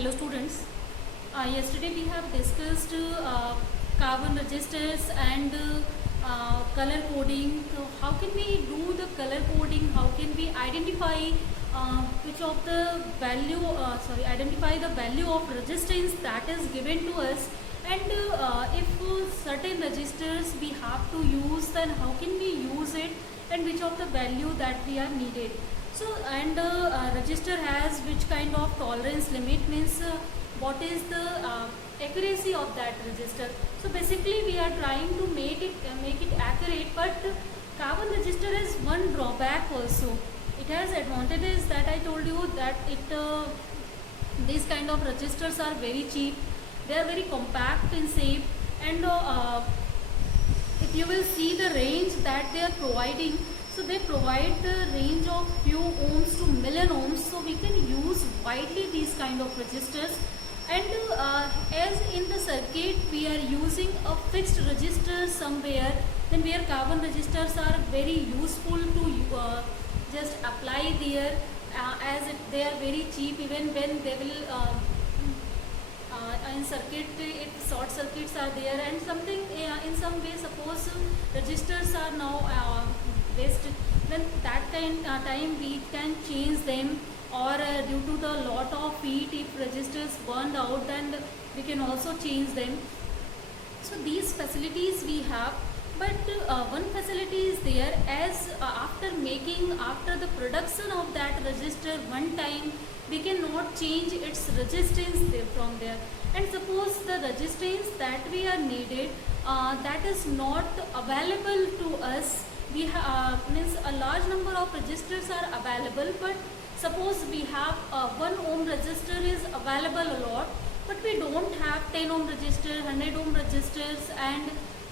Hello students. Yesterday we have discussed carbon registers and color coding. So how can we do the color coding? How can we identify which of the value? Identify the value of resistance that is given to us. And if certain registers we have to use, then how can we use it? And which of the value that we are needed. So and register has which kind of tolerance limit, means what is the accuracy of that register. So basically we are trying to make it accurate, but carbon register has one drawback also. It has advantages that I told you, that these kind of registers are very cheap, they are very compact in shape, and if you will see the range that they are providing, so they provide the range of few ohms to million ohms, so we can use widely these kind of resistors. And as in the circuit we are using a fixed resistor somewhere, then where carbon resistors are very useful to just apply there, as they are very cheap, even when they will in circuit, if short circuits are there and something in some way, suppose resistors are now best, then that time we can change them, or due to the lot of heat, if resistors burned out, then we can also change them. So these facilities we have, but one facility is there, as after the production of that resistor one time, we cannot change its resistance from there. And suppose the resistance that we are needed, that is not available to us. We means a large number of resistors are available, but suppose we have 1 ohm resistor is available a lot, but we don't have 10 ohm resistor, 100 ohm resistors, and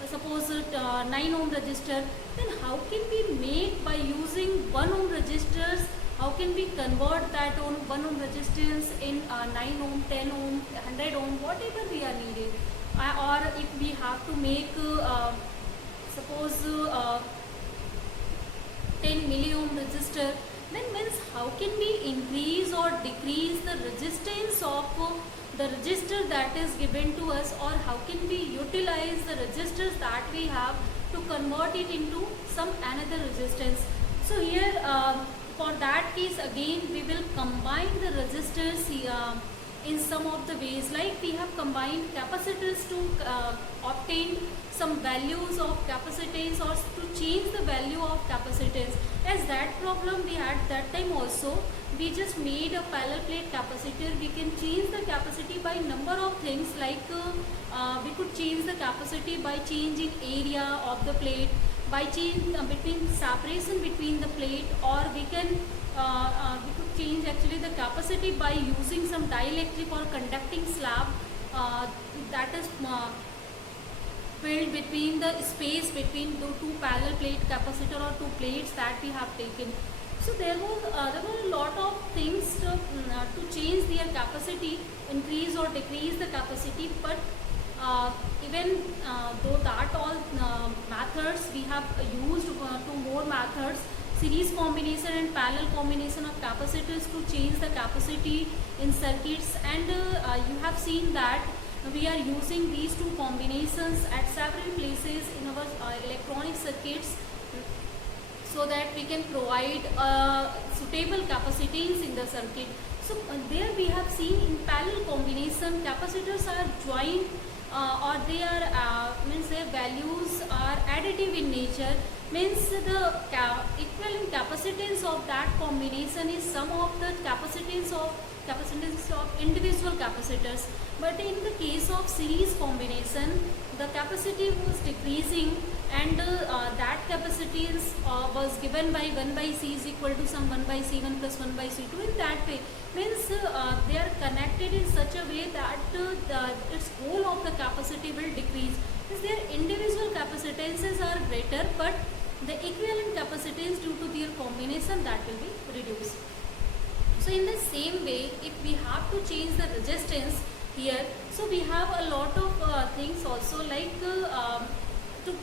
suppose 9 ohm resistor, then how can we make, by using 1 ohm resistors, how can we convert that 1 ohm resistance in 9 ohm, 10 ohm, 100 ohm, whatever we are needed. Or if we have to make suppose 10 milliohm resistor, then means how can we increase or decrease the resistance of the resistor that is given to us, or how can we utilize the resistors that we have to convert it into some another resistance. So here for that case, again we will combine the resistors in some of the ways, like we have combined capacitors to obtain some values of capacitance, or to change the value of capacitance. As that problem we had that time also, we just made a parallel plate capacitor. We can change the capacity by number of things, like we could change the capacity by changing area of the plate, by change between separation between the plate, or we could change actually the capacity by using some dielectric or conducting slab that is filled between the space between the two parallel plate capacitor or two plates that we have taken. So there were a lot of things to change their capacity, increase or decrease the capacity, but even though that all methods we have used two more methods, series combination and parallel combination of capacitors, to change the capacity in circuits. And you have seen that we are using these two combinations at several places in our electronic circuits, so that we can provide suitable capacitance in the circuit. So there we have seen in parallel combination, capacitors are joined or they are means their values are additive in nature, means the equivalent capacitance of that combination is sum of the capacitance of individual capacitors. But in the case of series combination, the capacity was decreasing, and that capacitance was given by 1 by C is equal to some 1 by C1 plus 1 by C2. In that way, means they are connected in such a way that its whole of the capacity will decrease. Means their individual capacitances are greater, but the equivalent capacitance due to their combination, that will be reduced. So in the same way, if we have to change the resistance here, so we have a lot of things also, like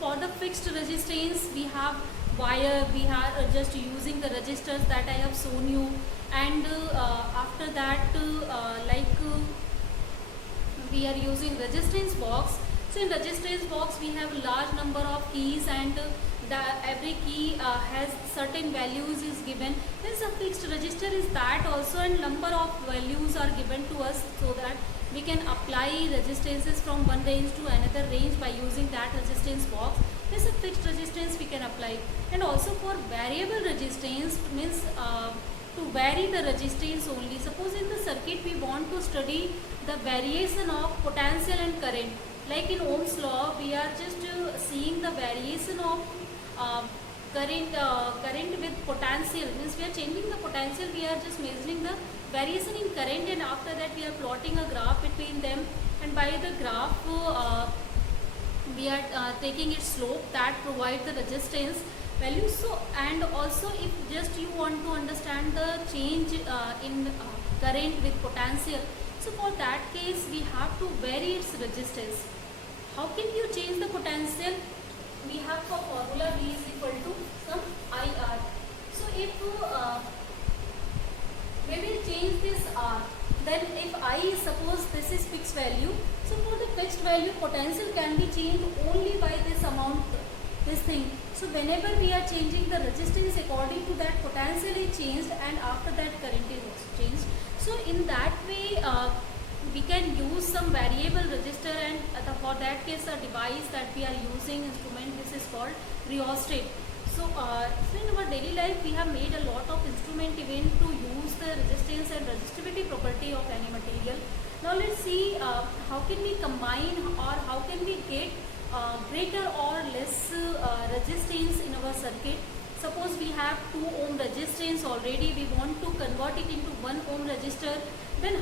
for the fixed resistance we have wire, we are just using the resistors that I have shown you, and after that we are using resistance box. So in resistance box we have a large number of keys, and every key has certain values is given. Then a fixed resistor is that also, and number of values are given to us, so that we can apply resistances from one range to another range by using that resistance box. This is a fixed resistance we can apply. And also for variable resistance means to vary the resistance only. Suppose in the circuit we want to study the variation of potential and current. Like in Ohm's law, we are just seeing the variation of current with potential. Means we are changing the potential, we are just measuring the variation in current, and after that we are plotting a graph between them, and by the graph we are taking its slope that provide the resistance value. So, and also if just you want to understand the change in current with potential, so for that case we have to vary its resistance. How can you change the potential? We have for formula V is equal to some IR. So if we will change this R, then if I suppose this is fixed value, so for the fixed value potential can be changed only by this amount, this thing. So whenever we are changing the resistance according to that, potential is changed, and after that current is also changed. So in that way we can use some variable resistor, and for that case a device that we are using instrument, this is called rheostat. So in our daily life we have made a lot of instrument even to use the resistance and resistivity property of any material. Now let's see how can we combine, or how can we get greater or less resistance in our circuit. Suppose we have 2 ohm resistance already, we want to convert it into 1 ohm resistor. Then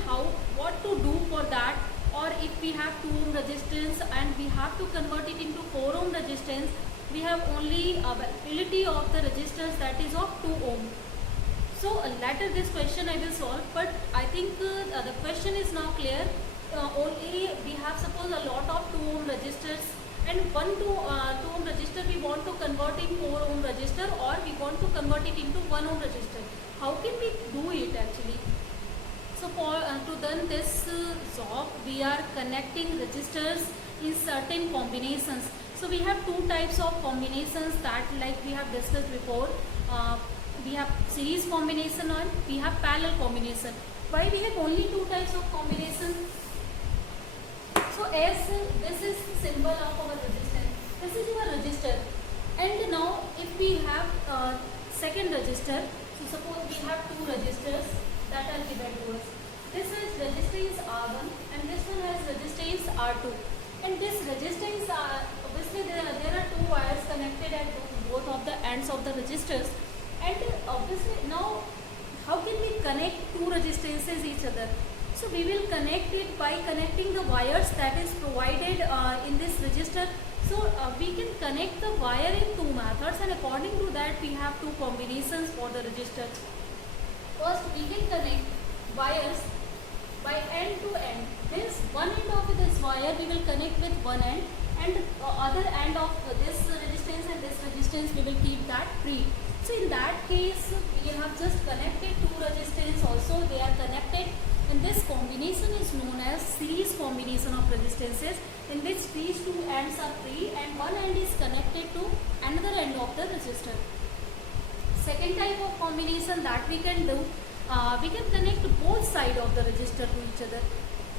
what to do for that? Or if we have 2 ohm resistance and we have to convert it into 4 ohm resistance, we have only availability of the resistors that is of 2 ohm. So later this question I will solve, but I think the question is now clear. Only we have suppose a lot of 2 ohm resistors, and 2 ohm resistor we want to convert in 4 ohm resistor, or we want to convert it into 1 ohm resistor. How can we do it actually? So for to done this job, we are connecting resistors in certain combinations. So we have 2 types of combinations that, like we have discussed before. We have series combination and we have parallel combination. Why we have only 2 types of combination? So as this is symbol of our resistance, this is your resistor, and now if we have second resistor, so suppose we have 2 resistors that are given to us. This is resistance R1 and this one has resistance R2, and this resistance obviously there are 2 wires connected at both of the ends of the resistors, and obviously now how can we connect 2 resistances each other? So we will connect it by connecting the wires that is provided in this resistor. So we can connect the wire in 2 methods, and according to that we have 2 combinations for the resistor. First we can connect wires by end to end. Means one end of this wire we will connect with one end, and other end of this resistance and this resistance we will keep that free. So in that case we have just connected 2 resistance also, they are connected, and this combination is known as series combination of resistances, in which these 2 ends are free and one end is connected to another end of the resistor. Second type of combination that we can do, we can connect both sides of the resistor to each other.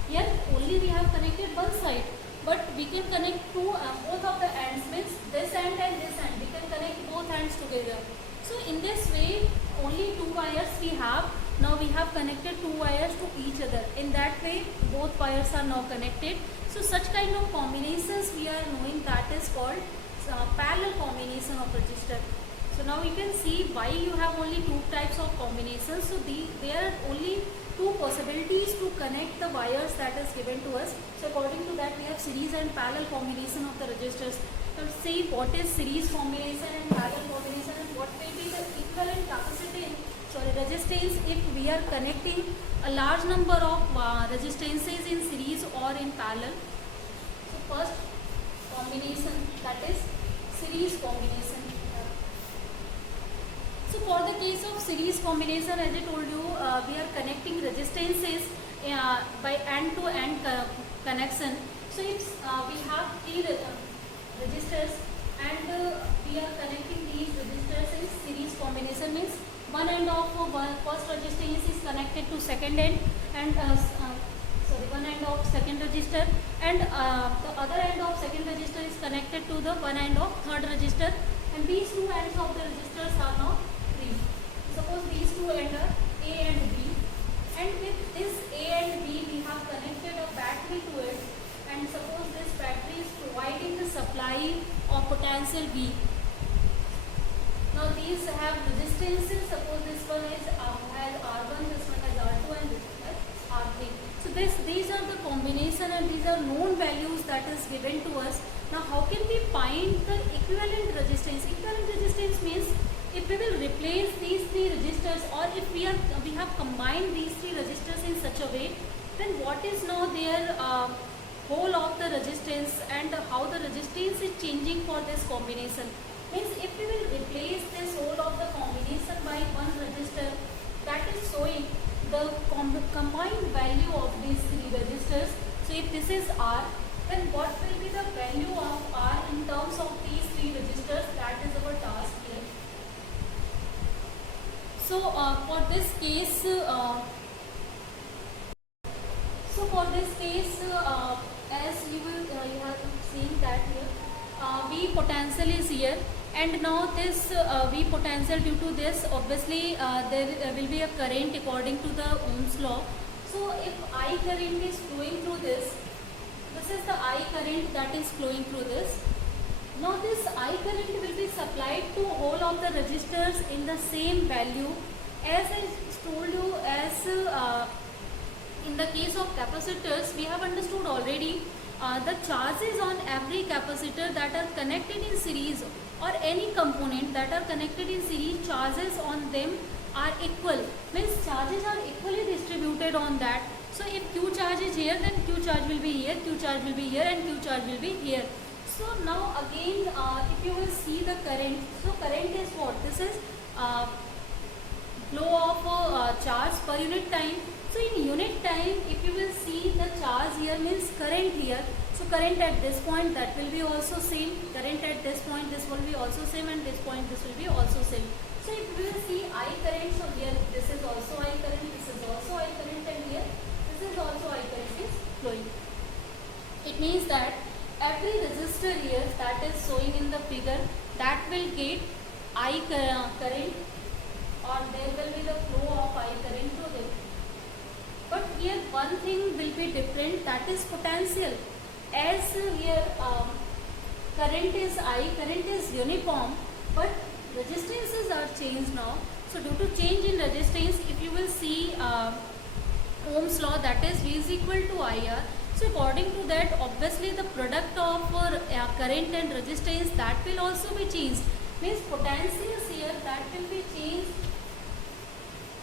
Here only we have connected one side, but we can connect both of the ends, means this end and this end, we can connect both ends together. So in this way only 2 wires we have. Now we have connected 2 wires to each other. In that way both wires are now connected. So such kind of combinations we are knowing, that is called parallel combination of resistor. So now you can see why you have only 2 types of combinations. So there are only 2 possibilities to connect the wires that is given to us. So according to that we have series and parallel combination of the resistors. So see what is series combination and parallel combination, and what will be the equivalent capacity, resistance if we are connecting a large number of resistances in series or in parallel. So first combination, that is series combination. So for the case of series combination, as I told you, we are connecting resistances by end-to-end connection. So if we have three registers and we are connecting these registers in series combination, means one end of first resistance is connected to second end, and one end of second register, and the other end of second register is connected to the one end of third register, and these two ends of the registers are now free. Suppose these two ends are A and B, and with this A and B we have connected a battery to it, and suppose this battery is providing the supply of potential V. Now these have resistances. Suppose this one is has R1, this one has R2, and this one has R3. So these are the combination, and these are known values that is given to us. Now how can we find the equivalent resistance? Equivalent resistance means if we will replace these three resistors, or if we have combined these three resistors in such a way, then what is now their whole of the resistance, and how the resistance is changing for this combination. Means if we will replace this whole of the combination by one resistor, that is showing the combined value of these three resistors. So if this is R, then what will be the value of R in terms of these three resistors? That is our task here. So for this case, as you have seen that here, V potential is here, and now this V potential, due to this obviously there will be a current according to the Ohm's law. So if I current is flowing through this is the I current that is flowing through this. Now this I current will be supplied to all of the resistors in the same value. As I told you, as in the case of capacitors, we have understood already the charges on every capacitor that are connected in series, or any component that are connected in series, charges on them are equal. Means charges are equally distributed on that. So if Q charge is here, then Q charge will be here, Q charge will be here, and Q charge will be here. So now again, if you will see the current, so current is what? This is flow of charge per unit time. So in unit time, if you will see the charge here means current here. So current at this point, that will be also same. Current at this point, this will be also same, and this point, this will be also same. So if we will see I current, so here this is also I current, this is also I current, and here this is also I current is flowing. It means that every resistor here that is showing in the figure, that will get I current, or there will be the flow of I current to them. But here one thing will be different, that is potential. As here current is I, current is uniform, but resistances are changed now. So due to change in resistance, if you will see Ohm's law, that is V is equal to IR. So according to that, obviously the product of current and resistance, that will also be changed. Means potentials here, that will be changed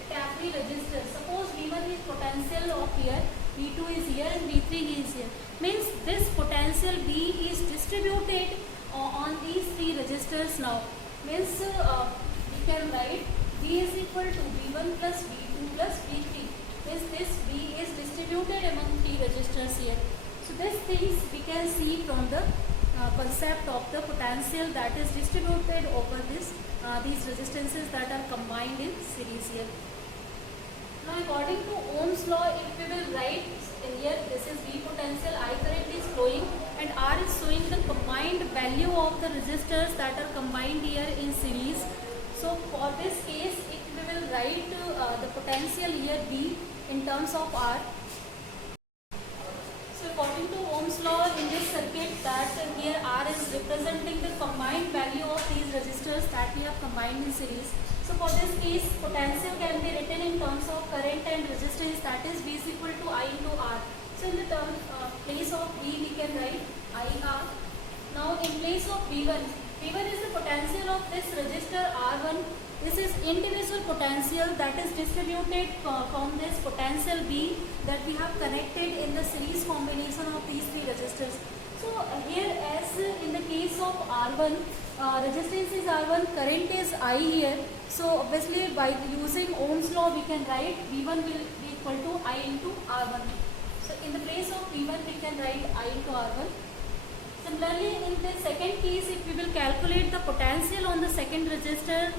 at every resistor. Suppose V1 is potential of here, V2 is here, and V3 is here. Means this potential V is distributed on these three resistors now. Means we can write V is equal to V1 plus V2 plus V3. Means this V is distributed among three resistors here. So these things we can see from the concept of the potential that is distributed over these resistances that are combined in series here. Now according to Ohm's law, if we will write here, this is V potential, I current is flowing, and R is showing the combined value of the resistors that are combined here in series. So for this case, if we will write the potential here V in terms of R. So according to Ohm's law, in this circuit, that here R is representing the combined value of these resistors that we have combined in series. So for this case, potential can be written in terms of current and resistance, that is V is equal to I into R. So in the place of V, we can write IR. Now in place of V1, V1 is the potential of this resistor R1. This is individual potential that is distributed from this potential V that we have connected in the series combination of these three resistors. So here, as in the case of R1, resistance is R1, current is I here. So obviously by using Ohm's law, we can write V1 will be equal to I into R1. So in the place of V1 we can write I into R1. Similarly, in the second case, if we will calculate the potential on the second resistor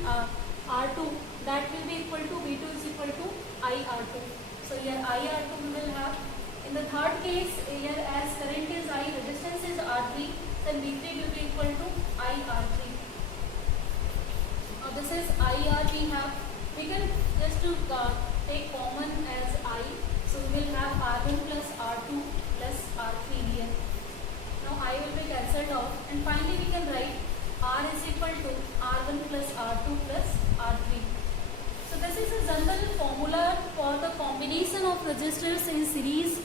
R2, that will be equal to V2 is equal to IR2. So here IR2 we will have. In the third case, here as current is I, resistance is R3, then V3 will be equal to IR3. Now this is IR we have. We can just to take common as I. So we will have R1 plus R2 plus R3 here. Now I will be cancelled off, and finally we can write R is equal to R1 plus R2 plus R3. So this is a general formula for the combination of resistors in series.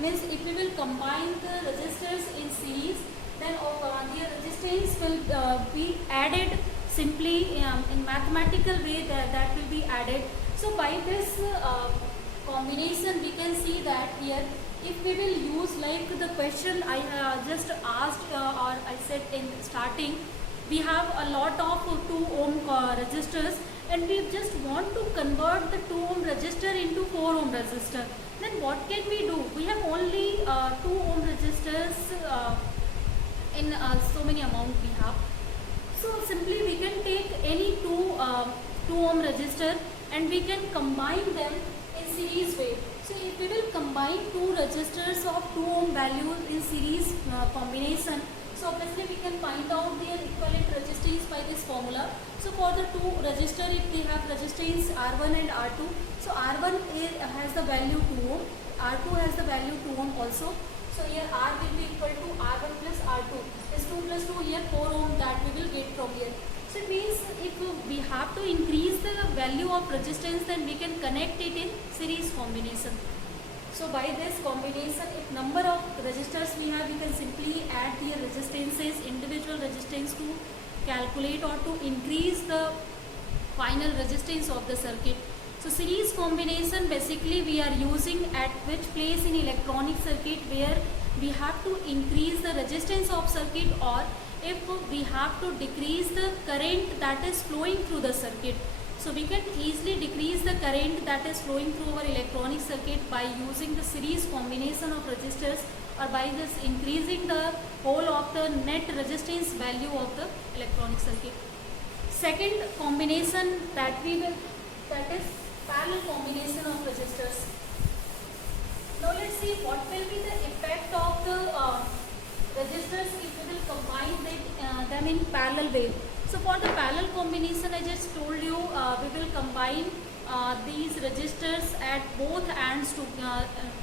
Means if we will combine the resistors in series, then their resistance will be added simply in mathematical way, that will be added. So by this combination we can see that here, if we will use like the question I just asked or I said in starting, we have a lot of 2 ohm resistors, and we just want to convert the 2 ohm resistor into 4 ohm resistor. Then what can we do? We have only 2 ohm resistors in so many amount we have. So simply we can take any 2 ohm resistor and we can combine them in series way. So if we will combine 2 resistors of 2 ohm values in series combination, so obviously we can find out their equivalent resistance by this formula. So for the 2 resistor, if they have resistance R1 and R2, so R1 has the value 2 ohm, R2 has the value 2 ohm also. So here R will be equal to R1 plus R2. This 2 plus 2 here 4 ohm that we will get from here. So it means if we have to increase the value of resistance, then we can connect it in series combination. So by this combination, if number of resistors we have, we can simply add their resistances, individual resistance, to calculate or to increase the final resistance of the circuit. So series combination basically we are using at which place in electronic circuit where we have to increase the resistance of circuit, or if we have to decrease the current that is flowing through the circuit. So we can easily decrease the current that is flowing through our electronic circuit by using the series combination of resistors, or by just increasing the whole of the net resistance value of the electronic circuit. Second combination that is parallel combination of resistors. Now let's see what will be the effect of the resistors if we will combine them in parallel way. So for the parallel combination, I just told you we will combine these resistors at both ends to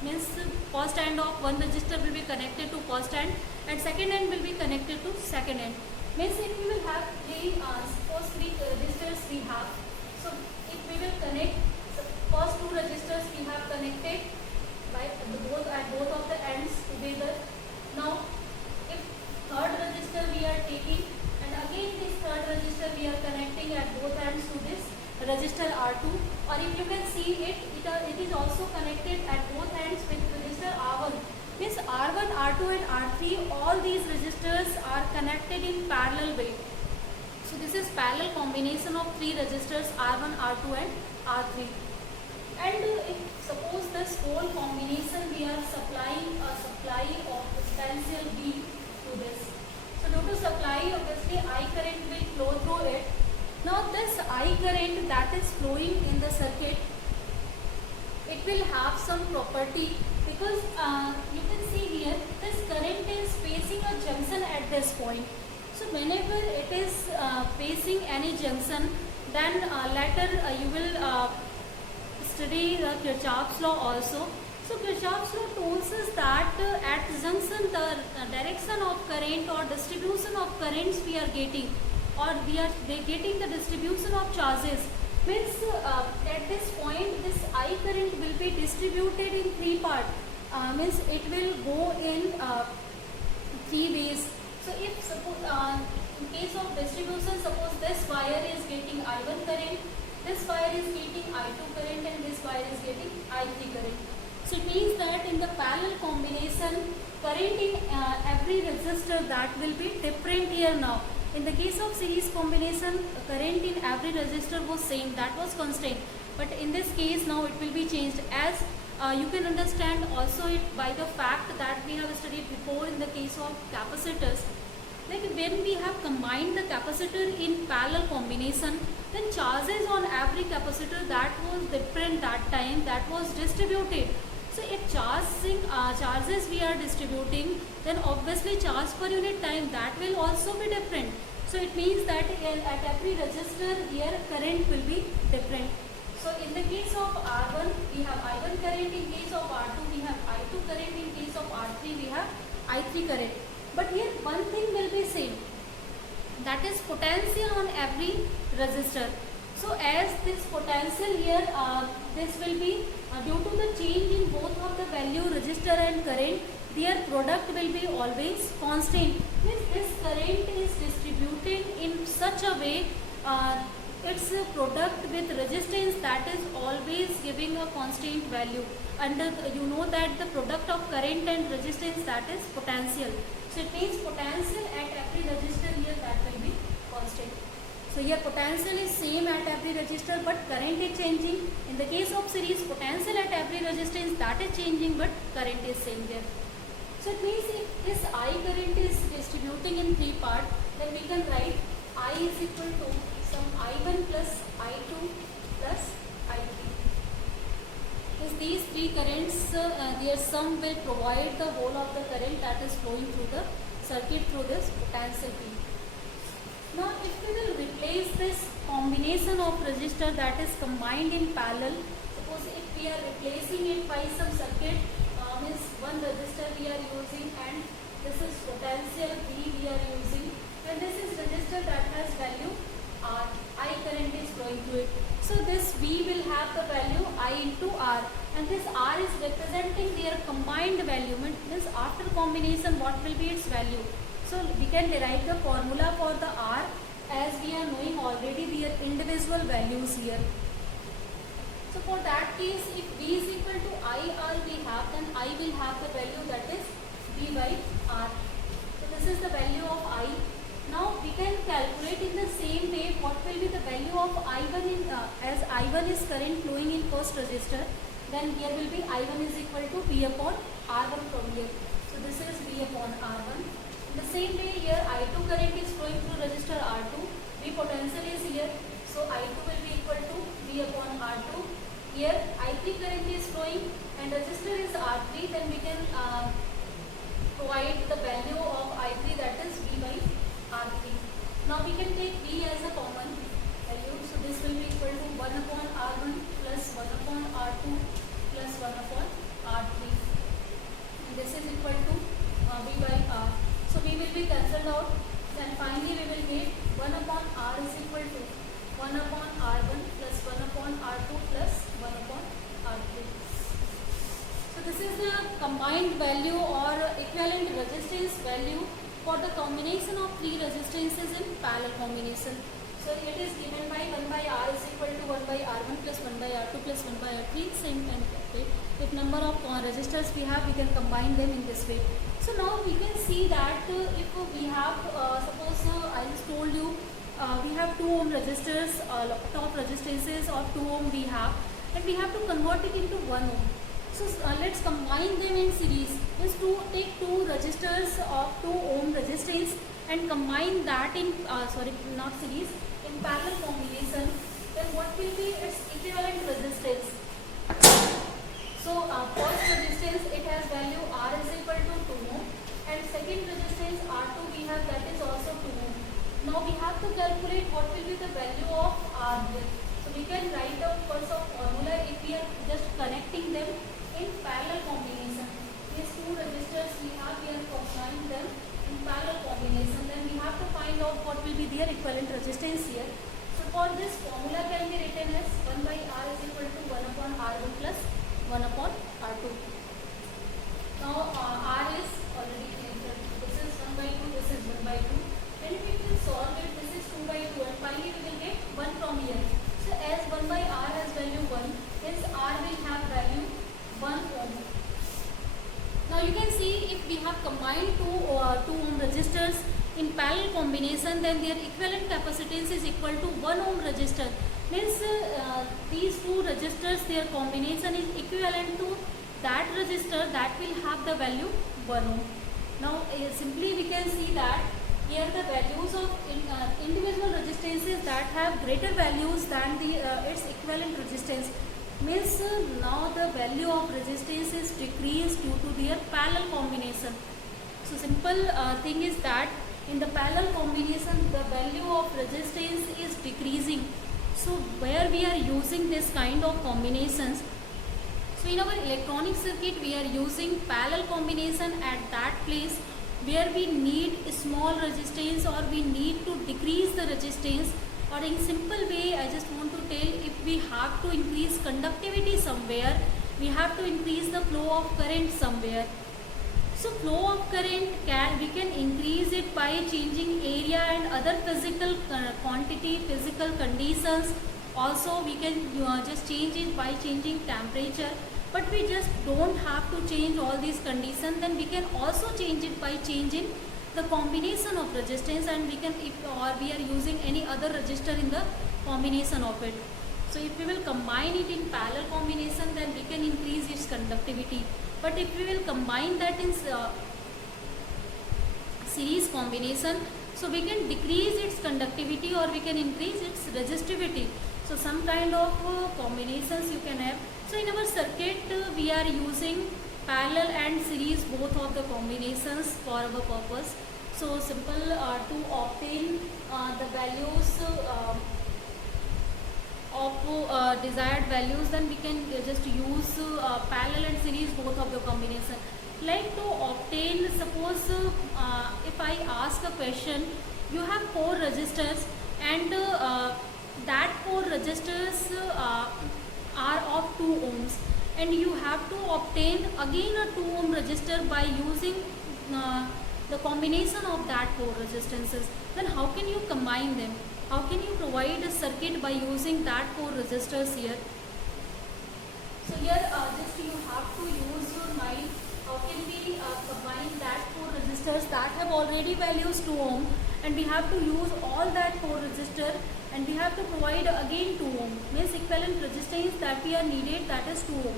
means first end of one resistor will be connected to first end and second end will be connected to second end. Means if we will have suppose 3 resistors we have. So if we will connect the first 2 resistors we have connected by both of the ends together. Now if third resistor we are taking, and again this third resistor we are connecting at both ends to this resistor R2, or if you can see it is also connected at both ends with resistor R1. Means R1, R2 and R3, all these resistors are connected in parallel way. So this is parallel combination of 3 resistors R1, R2 and R3. And if suppose this whole combination we are supplying a supply of potential V to this. So due to supply, obviously I current will flow through it. Now this I current that is flowing in the circuit, it will have some property, because you can see here this current is facing a junction at this point. So whenever it is facing any junction, then later you will study the Kirchhoff's law also. So Kirchhoff's law tells us that at junction the direction of current or distribution of currents we are getting, or they getting the distribution of charges. Means at this point this I current will be distributed in 3 parts. Means it will go in 3 ways. So if suppose in case of distribution, suppose this wire is getting I1 current, this wire is getting I2 current, and this wire is getting I3 current. So it means that in the parallel combination, current in every resistor that will be different here now. In the case of series combination, current in every resistor was same, that was constant. but in this case now it will be changed, as you can understand also it by the fact that we have studied before in the case of capacitors. Like when we have combined the capacitor in parallel combination, then charges on every capacitor that was different that time, that was distributed. So if charges we are distributing, then obviously charge per unit time that will also be different. So it means that at every resistor here current will be different. So in the case of R1 we have I1 current, in case of R2 we have I2 current, in case of R3 we have I3 current. But here one thing will be same, that is potential on every resistor. So as this potential here, this will be due to the change in both of the value resistor and current, their product will be always constant. Means this current is distributed in such a way, its product with resistance that is always giving a constant value. And you know that the product of current and resistance, that is potential. So it means potential at every resistor here that will be constant. So here potential is same at every resistor but current is changing. In the case of series, potential at every resistance that is changing but current is same there. So it means if this I current is distributing in three parts, then we can write I is equal to some I1 plus I2 plus I3. These three currents, their sum will provide the whole of the current that is flowing through the circuit through this potential P. Now if we will replace this combination of resistor that is combined in parallel, suppose if we are replacing it by some circuit, means one resistor we are using and this is potential V we are using, and this is resistor that has value R, I current is flowing through it. So this V will have the value I into R, and this R is representing their combined value. Means after combination what will be its value. So we can derive the formula for the R as we are knowing already their individual values here. So for that case, if V is equal to IR we have, then I will have the value that is V by R. So this is the value of I. Now we can calculate in the same way what will be the value of I1 in, as I1 is current flowing in first resistor, then here will be I1 is equal to V upon R1 from here. So this is V upon R1. In the same way here I2 current is flowing through resistor R2, V potential is here, so I2 will be equal to V upon R2. Here I3 current is flowing and resistor is R3, then we can provide the value of I3 that is V by R3. Now we can take V as a common value, so this will be equal to 1 upon R1 plus 1 upon R2 plus 1 upon R3, and this is equal to V by R. So we will be cancelled out, and finally we will get 1 upon R is equal to 1 upon R1 plus 1 upon R2 plus 1 upon R3. So this is the combined value or equivalent resistance value for the combination of three resistances in parallel combination. So it is given by 1 by R is equal to 1 by R1 plus 1 by R2 plus 1 by R3, same kind of way. If number of resistors we have, we can combine them in this way. So now we can see that if we have, suppose I just told you, we have 2 ohm resistors, top resistances of 2 ohm we have, and we have to convert it into 1 ohm. So let's combine them in series. Just to take 2 resistors of 2 ohm resistance and combine that in not series, in parallel combination, then what will be its equivalent resistance? So first resistance, it has value R is equal to 2 ohm, and second resistance R2 we have, that is also 2 ohm. Now we have to calculate what will be the value of R here. So we can write out first of formula if we are just connecting them in parallel combination. These 2 resistors we are combining them in parallel combination, then we have to find out what will be their equivalent resistance here. So for this, formula can be written as 1 by R is equal to 1 upon R1 plus 1 upon R2. Now R is already cancelled. This is 1 by 2, this is 1 by 2. And if we will solve it, this is 2 by 2, and finally we will get 1 from here. So as 1 by R has value 1, hence R will have value 1 ohm. Now you can see if we have combined 2 ohm resistors in parallel combination, then their equivalent capacitance is equal to 1 ohm resistor. Means these two registers, their combination is equivalent to that register that will have the value 1 ohm. Now simply we can see that here the values of individual resistances that have greater values than the its equivalent resistance, means now the value of resistance is decreased due to their parallel combination. So simple thing is that in the parallel combination the value of resistance is decreasing. So where we are using this kind of combinations, so in our electronic circuit we are using parallel combination at that place where we need small resistance or we need to decrease the resistance, or in simple way I just want to tell, if we have to increase conductivity somewhere, we have to increase the flow of current somewhere. So flow of current we can increase it by changing area and other physical quantity, physical conditions. Also we can just change it by changing temperature, but we just don't have to change all these conditions. Then we can also change it by changing the combination of resistance, and we can, or we are using any other resistor in the combination of it. So if we will combine it in parallel combination, then we can increase its conductivity. But if we will combine that in series combination, so we can decrease its conductivity or we can increase its resistivity. So some kind of combinations you can have. So in our circuit we are using parallel and series, both of the combinations for our purpose. So simple to obtain the values of desired values, then we can just use parallel and series, both of the combination. Like to obtain, suppose if I ask a question, you have 4 resistors and that 4 resistors are of 2 ohms, and you have to obtain again a 2 ohm resistor by using the combination of that 4 resistances. Then how can you combine them? How can you provide a circuit by using that 4 resistors here? So here just you have to use your mind. How can we combine that 4 resistors that have already values 2 ohm, and we have to use all that 4 resistor, and we have to provide again 2 ohm, means equivalent resistance that we are needed, that is 2 ohm.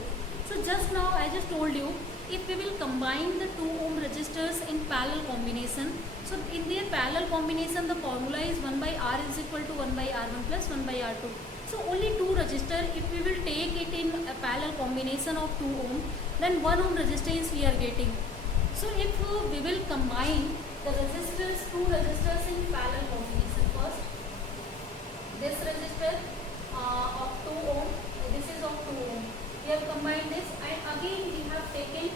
So just now I just told you, if we will combine the 2 ohm resistors in parallel combination, so in their parallel combination the formula is 1 by R is equal to 1 by R1 plus 1 by R2. So only 2 resistor, if we will take it in a parallel combination of 2 ohm, then 1 ohm resistance we are getting. So if we will combine the resistors, 2 resistors in parallel combination, first this resistor of 2 ohm, this is of 2 ohm, we have combined this, and again we have taken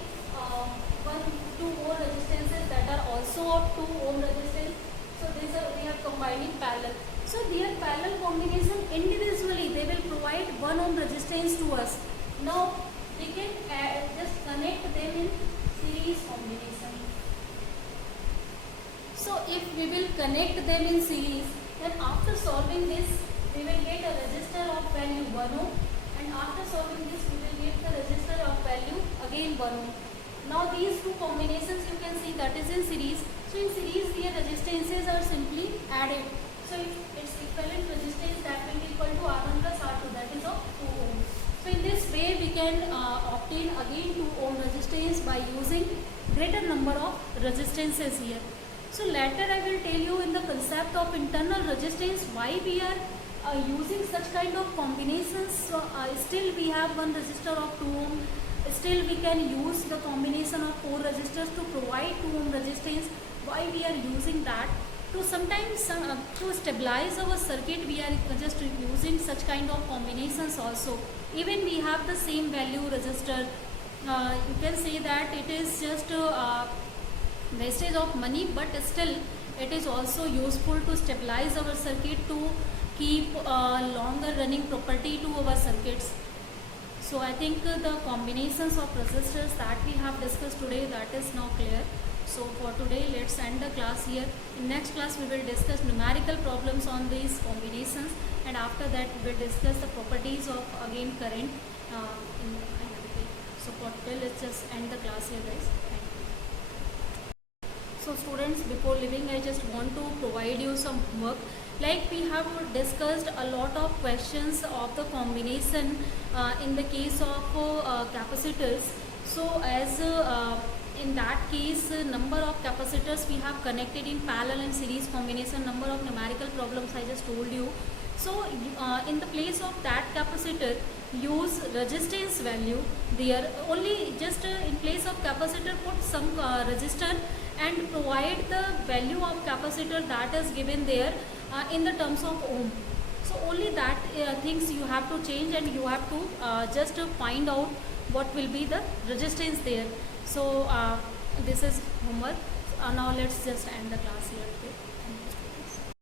2 more resistances that are also of 2 ohm resistance. So these are, we have combined in parallel. So their parallel combination individually they will provide 1 ohm resistance to us. Now we can just connect them in series combination. So if we will connect them in series, then after solving this we will get a resistor of value 1 ohm, and after solving this we will get the resistor of value again 1 ohm. Now these two combinations you can see that is in series. So in series their resistances are simply added. So if its equivalent resistance that will be equal to R1 plus R2, that is of 2 ohm. So in this way we can obtain again 2 ohm resistance by using greater number of resistances here. So later I will tell you in the concept of internal resistance why we are using such kind of combinations. So still we have one resistor of 2 ohm, still we can use the combination of 4 resistors to provide 2 ohm resistance. Why we are using that? To sometimes to stabilize our circuit we are just using such kind of combinations also. Even we have the same value resistor, you can say that it is just wastage of money, but still it is also useful to stabilize our circuit, to keep longer running property to our circuits. So I think the combinations of resistors that we have discussed today, that is now clear. So for today let's end the class here. In next class we will discuss numerical problems on these combinations, and after that we will discuss the properties of again current in the analytic. So for today let's just end the class here guys. Thank you. So students, before leaving I just want to provide you some homework. Like we have discussed a lot of questions of the combination in the case of capacitors. So as in that case, number of capacitors we have connected in parallel and series combination, number of numerical problems I just told you. So in the place of that capacitor, use resistance value there. Only just in place of capacitor, put some resistor and provide the value of capacitor that is given there in the terms of ohm. So only that things you have to change, and you have to just find out what will be the resistance there. So this is homework. Now let's just end the class here. Okay?